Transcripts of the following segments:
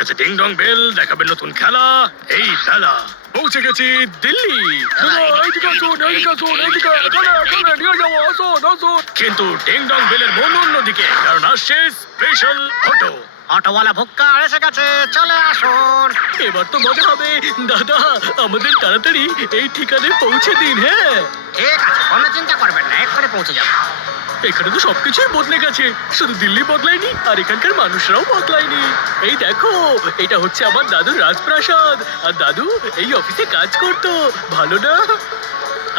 গেছে ding dong bell, দেখাবে নতুন খেলা এই বেলা। পৌঁছে গেছি দিল্লি। কিন্তু ডিং ডং বেলের মন অন্যদিকে, কারণ আসছে স্পেশাল অটো। অটোওয়ালা ভুক্কা এসে গেছে, চলে আসুন। এবার তো মজা হবে। দাদা, আমাদের তাড়াতাড়ি এই ঠিকানায় পৌঁছে দিন। হ্যাঁ, ঠিক আছে, কোনো চিন্তা করবেন না, এক্ষুনি পৌঁছে যাবো। এখানে তো সবকিছুই বদলে গেছে, শুধু দিল্লি বদলায়নি আর এখানকার মানুষরাও বদলায়নি। এই দেখো, এটা হচ্ছে আমার দাদুর রাজপ্রাসাদ, আর দাদু এই অফিসে কাজ করতো। ভালো না?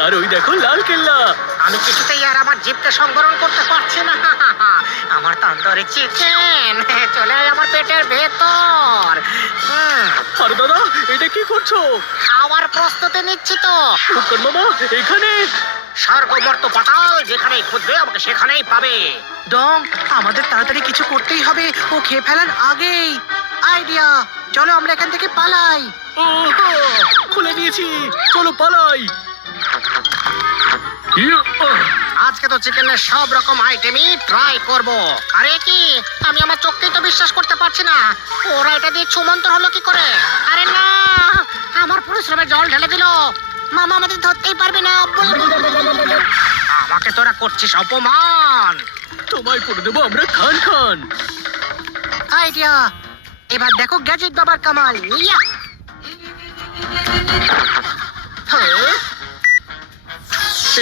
আর ওই দেখো লাল কেল্লা। আমি কিছুতেই আর আমার জিভকে সংবরণ করতে পারছি না। আমার তন্দুরি চিকেন চলে আয় আমার পেটের ভেতর। আরে দাদা, এটা কি করছো? খাওয়ার প্রস্তুতি নিচ্ছি তো। ফুটকর মামা এখানে। স্বর্গমর্ত পাতাল যেখানেই খুঁজবে আমাকে সেখানেই পাবে। ডং, আমাদের তাড়াতাড়ি কিছু করতেই হবে, ও খেয়ে ফেলার আগেই। আইডিয়া, চলো আমরা এখান থেকে পালাই। ও, খুলে দিয়েছি, চলো পালাই। আজকে তো চিকেনের সব রকম আইটেমই ট্রাই করব। আরে কি, আমি আমার চোখকেই তো বিশ্বাস করতে পারছি না। ওরা এটা দিয়ে ছুমন্তর হলো কি করে? আরে না, আমার পরিশ্রমে জল ঢেলে দিল। মামা আমাদের ধরতেই পারবে না। আমাকে তোরা করছিস অপমান। তোমায় করে দেবো আমরা খান খান। আইডিয়া, এবার দেখো গ্যাজেট বাবার কামাল। ইয়া! হ্যাঁ,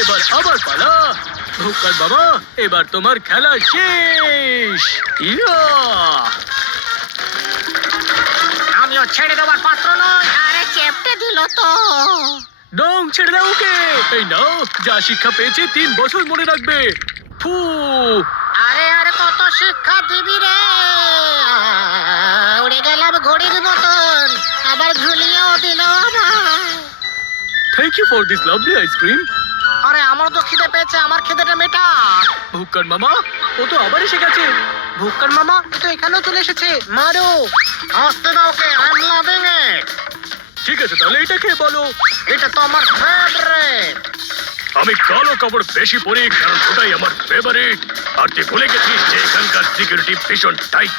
এবার আবার পালা। ভুক্কার বাবা, এবার তোমার খেলা শেষ। ইয়া! আমিও ছেড়ে দেওয়ার পাত্র নই। আরে চেপটে দিল তো। ডং, ছেড়ে দাও ওকে। এই নাও, যা শিক্ষা পেয়েছে 3 বছর মনে রাখবে। ফু। আরে আরে কত শিক্ষা দিবি রে। উড়ে গেলাম ঘড়ির মতন, আবার ঝুলিয়েও দিল আমায়। Thank you for this lovely ice cream. আরে আমার তো খিদে পেয়েছে, আমার খিদেটা মেটা। ভুক্কার মামা, ও তো আবার এসে গেছে। ভুক্কার মামা তো এখানেও চলে এসেছে, মারো। আসতে দাও ওকে, আই এম লাভিং ইট। ঠিক আছে, তাহলে এটা খেয়ে বলো। এটা তো আমার ফেভারিট। আমি কালো কাপড় বেশি পরি, কারণ ওটাই আমার ফেভারিট। আর তুই ভুলে গেছিস যে এখানকার সিকিউরিটি ভীষণ টাইট।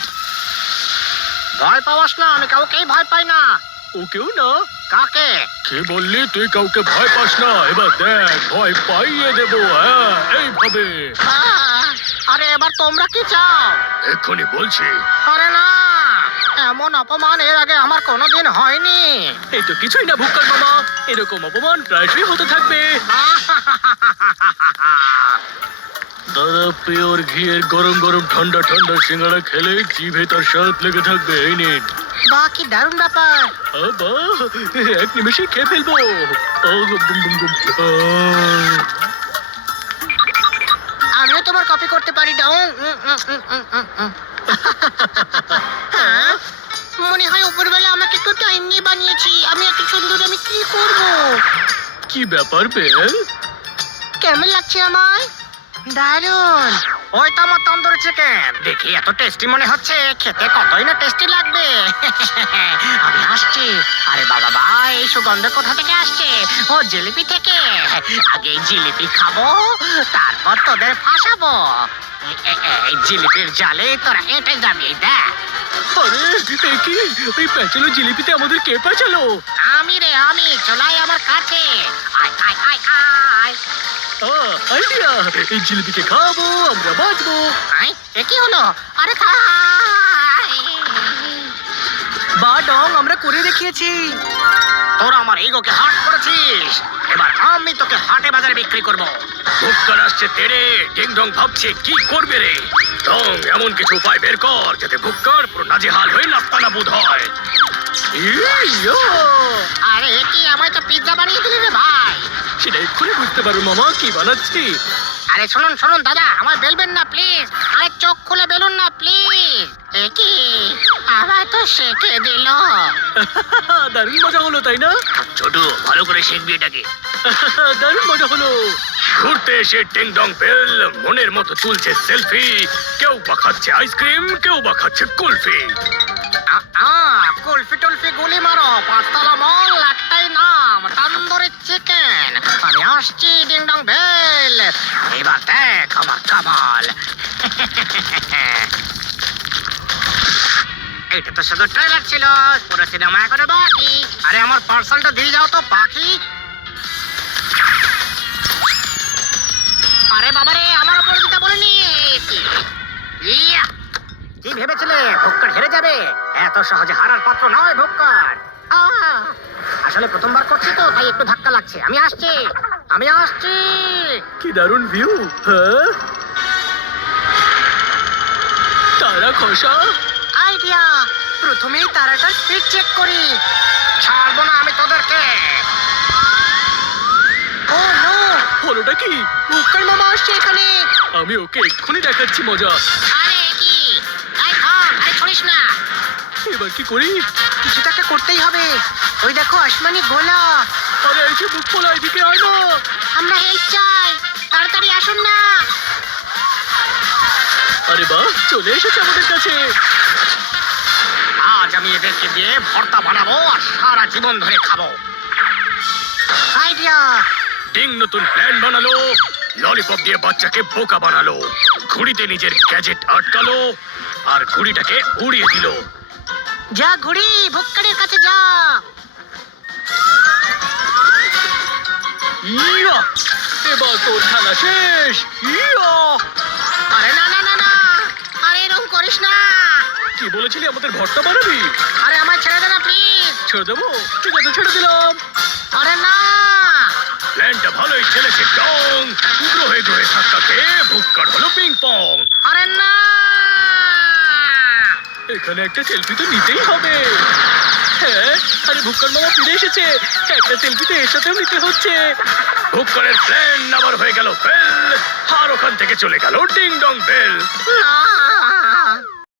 ভয় পাওয়াস না, আমি কাউকেই ভয় পাই না। ওকেও না। কাকে? কে বললি তুই কাউকে ভয় পাস না? এবার দেখ, ভয় পাইয়ে দেবো। হ্যাঁ, এইভাবে। আরে এবার তোমরা কি চাও? এক্ষুনি বলছি। আরে না, এমন অপমান এর আগে আমার কোনোদিন হয়নি। এই তো কিছুই না ভুক্কার মামা, এরকম অপমান প্রায়শই হতে থাকবে। দাদা, পিওর ঘিয়ের গরম গরম ঠান্ডা ঠান্ডা সিঙ্গাড়া খেলে জিভে তার স্বাদ লেগে থাকবে। এই নিন। বাহ, কি দারুণ ব্যাপার। বাহ, এক নিমেষে খেয়ে ফেলবো। আমিও তোমার কপি করতে পারি, ডং। হ্যাঁ, মনে হয় উপরবেলা আমাকে একটু টাইম নিয়ে বানিয়েছি। আমি এত সুন্দর, আমি কি করব? কি ব্যাপার বেল? কেমন লাগছে আমায়? দারুণ। ওই তো আমার তন্দুরি চিকেন, দেখি এত টেস্টি মনে হচ্ছে, খেতে কতই না টেস্টি লাগবে। আমি আসছি। আরে বাবা ভাই, এই সুগন্ধ কোথা থেকে আসছে? ও জিলিপি থেকে। আগে এই জিলিপি খাবো, তারপর তোদের ফাঁসাবো। এই জিলিপির জালে তোরা এঁটে যাবি, দেখ। আরে এ কি, ওই প্যাচালো জিলিপিতে আমাদের কে পাচালো? আমি রে আমি, চলাই আমার কাছে। আয় আয় আয় আয়। আইডিয়া, এই জিলিপিকে খাবো, আমরা বাঁচবো। আয়, এ কি হলো? আরে খাই। বা ডং, আমরা করে দেখিয়েছি। তোরা আমার ইগোকে হার্ট করেছিস, এবার আমি তোকে হাটে বাজারে বিক্রি করব। ভুক্কার আসছে তেড়ে। ডিং ডং ভাবছে কি করবে রে। ডং, এমন কিছু উপায় বের কর যাতে ভুক্কার পুরো নাজেহাল হয়ে নাস্তানাবুদ হয়। ইয়া! আরে এ কি, আমায় তো পিৎজা বানিয়ে দিলি রে ভাই। সেটা এক্ষুনি বুঝতে পারো মামা কি বানাচ্ছি। আরে শুনুন শুনুন দাদা, আমায় বেলবেন না প্লিজ। আরে চোখ খুলে বেলুন না প্লিজ। এ কি, আমায় তো শেখে দিল। দারুণ মজা হলো, তাই না? ছোট, ভালো করে শিখবি এটাকে। দারুণ মজা হলো। ঘুরতে এসে ডিং ডং বেল মনের মতো তুলছে সেলফি। কেউ বা খাচ্ছে আইসক্রিম, কেউ বা খাচ্ছে কুলফি। কুলফি টুলফি গুলি মারো, 5 তলা মল, একটাই নাম, তন্দুরি চিকেন। আমি আসছি ডিং ডং বেল, এবার দেখ আমার কামাল। এটা তো তো শুধু ট্রেলার ছিল, পুরো সিনেমা এখনো বাকি। আরে আমার পার্সেলটা দিয়ে যাও তো পাখি। আরে বাবারে, আমার উপর দিতে বলিনি। ইয়া! কি ভেবেছিলে ভুক্কর হেরে যাবে? এত সহজে হারার পাত্র নয় ভুক্কর। আসলে প্রথমবার করছি তো, তাই একটু ধাক্কা লাগছে। আমি আসছি, আমি আসছি। কি দারুণ ভিউ। হ্যাঁ, তারা খসা। আইডিয়া, প্রথমেই তারাটার স্পিড চেক করি। ছাড়বো না আমি তোদেরকে। ও নো, হলোটা কি? ভুক্কর মামা আসছে এখানে। আমি ওকে এক্ষুনি দেখাচ্ছি মজা। আরে কি? এই থাম, আরে ছড়িস না। এবার কি করি? কিছু তো একটা করতেই হবে। ওই দেখো আসমানি গোলা। আরে এই যে মুখ খোলা, এদিকে আয় না। আমরা হেল্প চাই, তাড়াতাড়ি আসুন না। আরে বাহ, চলে এসেছে আমাদের কাছে। আজ আমি এদেরকে দিয়ে ভর্তা বানাবো আর সারা জীবন ধরে খাবো। আইডিয়া, ডিং নতুন প্ল্যান বানালো, ললিপপ দিয়ে বাচ্চাকে বোকা বানালো, ঘুড়িতে নিজের গ্যাজেট আটকালো আর ঘুড়িটাকে উড়িয়ে দিল। যা ঘুড়ি, ভুক্করের কাছে যা। ইয়া! এবার তোর খেলা শেষ। ইয়া! আরে না না না না, আরে এরকম করিস না। কি বলেছিলি আমাদের ভর্তা বানাবি? আরে আমায় ছেড়ে দে না প্লিজ। ছেড়ে দেবো? ঠিক আছে, ছেড়ে দিলাম। আরে না। প্ল্যানটা ভালোই খেলেছে ডং। উগ্র হয়ে দৌড়ে ধাক্কা খেয়ে ভুক্কর হলো পিং পং। আরে না। এখানে একটা সেলফি তো নিতেই হবে। হ্যাঁ, আরে ভুক্কর মামা ফিরে এসেছে। একটা সেলফি তো এর সাথেও নিতে হচ্ছে। ভুক্করের প্ল্যান আবার হয়ে গেল ফেল, আর ওখান থেকে চলে গেল ডিং ডং বেল। না